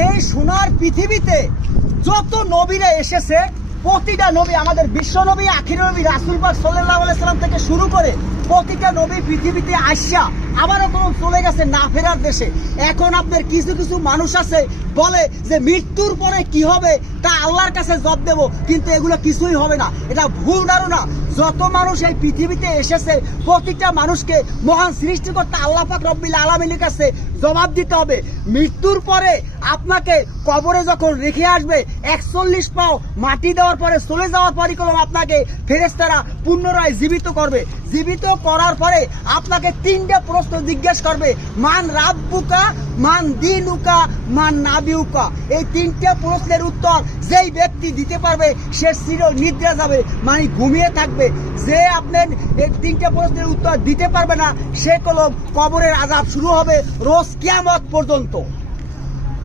এই সোনার পৃথিবীতে যত নবীরা এসেছে, প্রতিটা নবী, আমাদের বিশ্ব নবী, আখির নবী রাসূল পাক সাল্লাল্লাহু আলাইহি সাল্লাম থেকে শুরু করে প্রতিটা নবী পৃথিবীতে আসা আবারও কোনো চলে গেছে না ফেরার দেশে। এখন আপনার কিছু কিছু মানুষ আছে বলে যে মৃত্যুর পরে কি হবে তা আল্লাহর কাছে জব দেব, কিন্তু এগুলো কিছুই হবে না। এটা ভুল ধারণা। যত মানুষ এই পৃথিবীতে এসেছে প্রতিটা মানুষকে মহান সৃষ্টিকর্তা আল্লাহ পাক রব্বিল আলামিনের কাছে জবাব দিতে হবে। মৃত্যুর পরে আপনাকে কবরে যখন রেখে আসবে, 41 পাও মাটি দেওয়ার পরে চলে যাওয়ার পরিকল্পনা আপনাকে ফেরেশতারা পুনরায় জীবিত করবে। জীবিত করার পরে আপনাকে 3টা প্রশ্ন জিজ্ঞেস করবে, মান রাব্বুকা, মান দিনুকা, মান নাবিউকা। এই 3টা প্রশ্নের উত্তর যেই ব্যক্তি দিতে পারবে সে চির নিদ্রা যাবে, মানে ঘুমিয়ে থাকবে। যে আপনার এই 3টা প্রশ্নের উত্তর দিতে পারবে না সে কবরের আযাব শুরু হবে রোজ কিয়ামত পর্যন্ত।